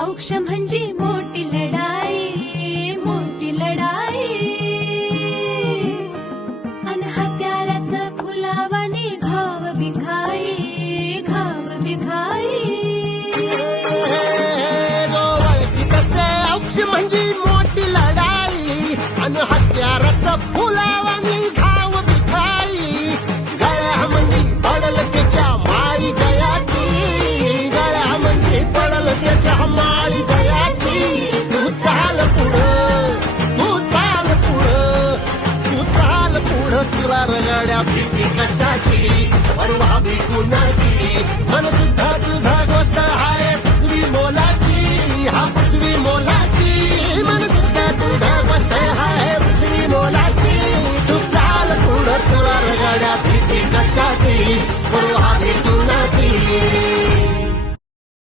औक्ष म्हणजे मोठी लढाई, मोठी लढाई. अन हत्याराचं फुलावानी घाव बिखाई, घाव बिखाई. औक्ष म्हणजे मोठी लढाई अन हत्याराचं फुलावानी घाव बिखाई. गळ्यामध्ये पडल त्याच्या माळी जयाची, गळ्यामध्ये पडल त्याच्या माळी जयाची. तू चाल पुढं, तू चाल पुढं, तू चाल पुढं. तुला रगड्या भीती कशाची, परवा भी कुणाची. मन सुद्धा तुझा गोष्ट हाय